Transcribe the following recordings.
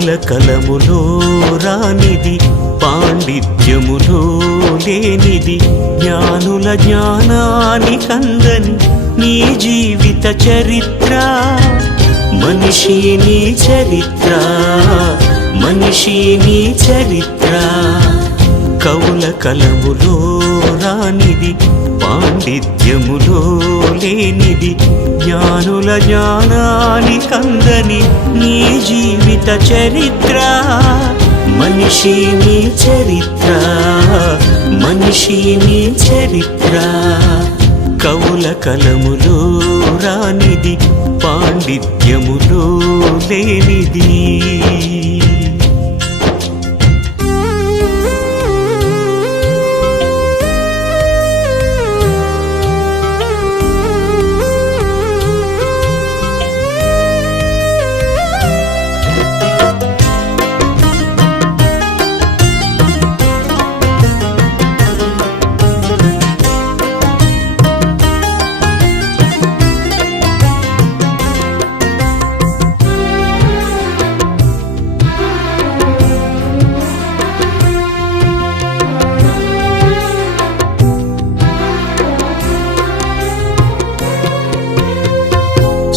కవుల కలములో రానిది, పాండిత్యములో లేనిది, జ్ఞానుల జ్ఞానానికందని నీ జీవిత చరిత్ర. మనిషి నీ చరిత్ర, మనిషి నీ చరిత్ర. కవుల కలములో రానిది, పాండిత్యములో లేనిది, జ్ఞానుల జ్ఞానానికందని నీ జీవిత చరిత్ర. మనిషి నీ చరిత్ర, మనిషి నీ చరిత్ర. కవుల కలములో రానిది, పాండిత్యములో లేనిది.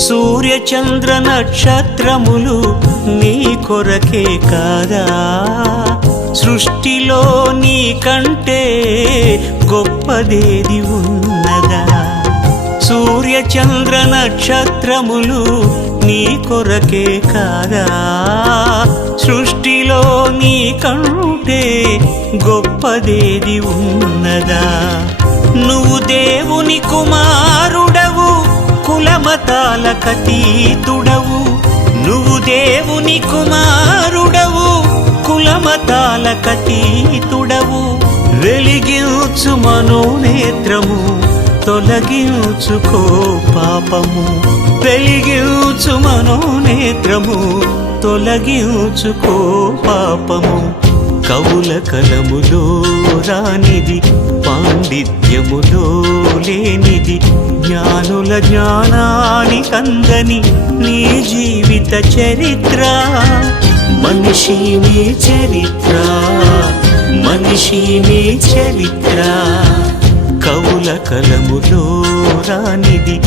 సూర్య చంద్ర నక్షత్రములు నీ కొరకే కాదా, సృష్టిలో నీ కంటే గొప్పదేది ఉన్నదా. సూర్య చంద్ర నక్షత్రములు నీ కొరకే కాదా, సృష్టిలో నీ కంటే గొప్పదేది ఉన్నదా. నువ్వు దేవుని కుమారుడవు, కులమతాలకతీతుడవు. నువ్వు దేవుని కుమారుడవు, కులమతాలకతీతుడవు. వెలిగించు మనోనేత్రము, తొలగించుకో పాపము. వెలిగించు మనోనేత్రము, తొలగించుకో పాపము. కవుల కలములో రానిది, పాండిత్యములో లేనిది, జ్ఞానుల జ్ఞానానికందని నీ జీవిత చరిత్ర. మనిషి నీ చరిత్ర, మనిషి నీ చరిత్ర. కవుల కలములో రానిది,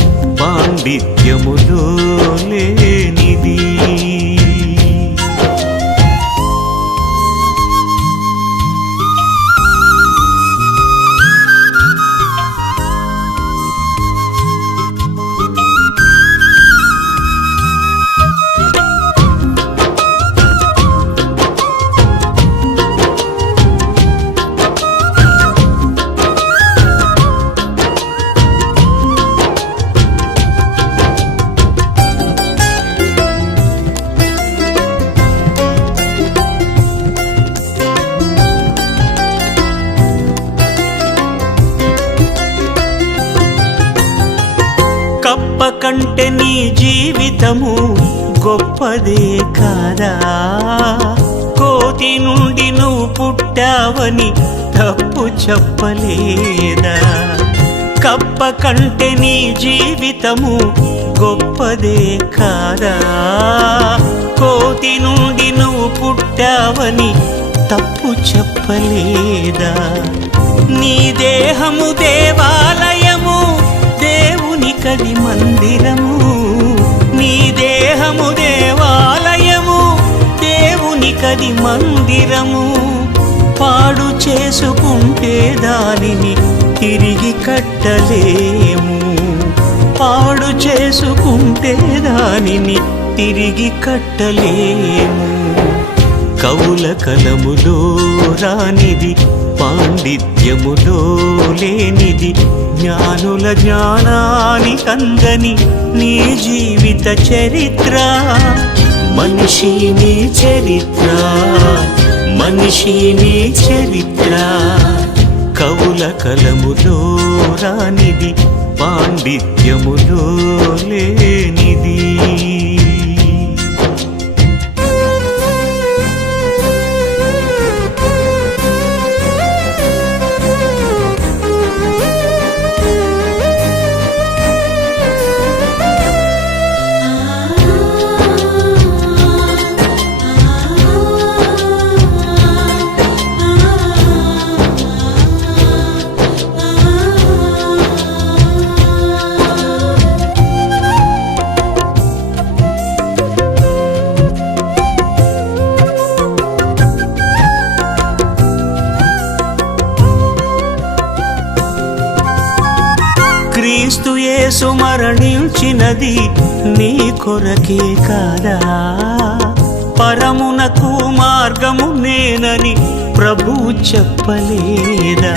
పాండిత్యములో లేనిది. కప్ప కంటే నీ జీవితము గొప్పదే కాదా, కోతి నుండి నువ్వు పుట్టావని తప్పు చెప్పలేదా. కప్ప కంటే నీ జీవితము గొప్పదే కాదా, కోతి నుండి నువ్వు పుట్టావని తప్పు చెప్పలేదా. నీ దేహము దేవాలయము, దేవునికది మందిరము. నీ దేహము దేవాలయము, దేవునికది మందిరము. పాడు చేసుకుంటే దానిని తిరిగి కట్టలేము, పాడు చేసుకుంటే దానిని తిరిగి కట్టలేము. కవుల కలములో రానిది, పాండిత్యములో లేనిది, జ్ఞానుల జ్ఞానానికందని నీ జీవిత చరిత్ర. మనిషి నీ చరిత్ర, మనిషి నీ చరిత్ర. కవుల కలములో రానిది, పాండిత్యములో లేనిది. క్రీస్తు యేసు మరణించినది నీ కొరకే కాదా, పరమునకు మార్గము నేనని ప్రభువు చెప్పలేదా?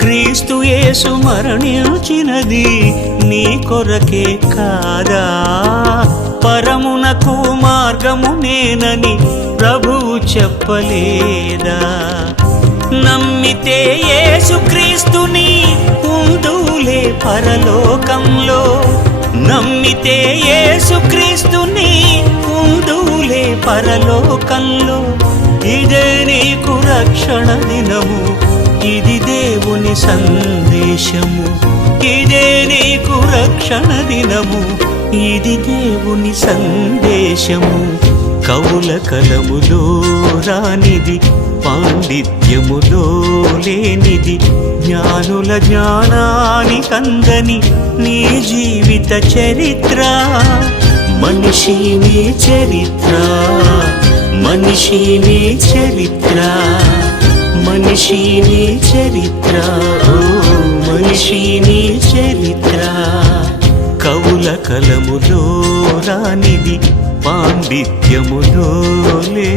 క్రీస్తు యేసు మరణించినది నీ కొరకే కాదా, పరమునకు మార్గము నేనని ప్రభువు చెప్పలేదా? నమ్మితే యేసు క్రీస్తుని ఉందులే పరలోకంలో, నమ్మితే యేసు క్రీస్తుని ఉందులే పరలోకంలో. ఇదే నీకు రక్షణ దినము, ఇది దేవుని సందేశము. ఇదే నీకు రక్షణ దినము, ఇది దేవుని సందేశము. కవుల కలములో రానిది, పాండిత్యములో లేనిది, జ్ఞానుల జ్ఞానానికందని నీ జీవిత చరిత్ర. మనిషి నీ చరిత్ర, మనిషి నీ చరిత్ర, మనిషి నీ చరిత్ర, ఓ మనిషి నీ చరిత్ర. కవుల కలములో రానిది, పాండిత్యములో లే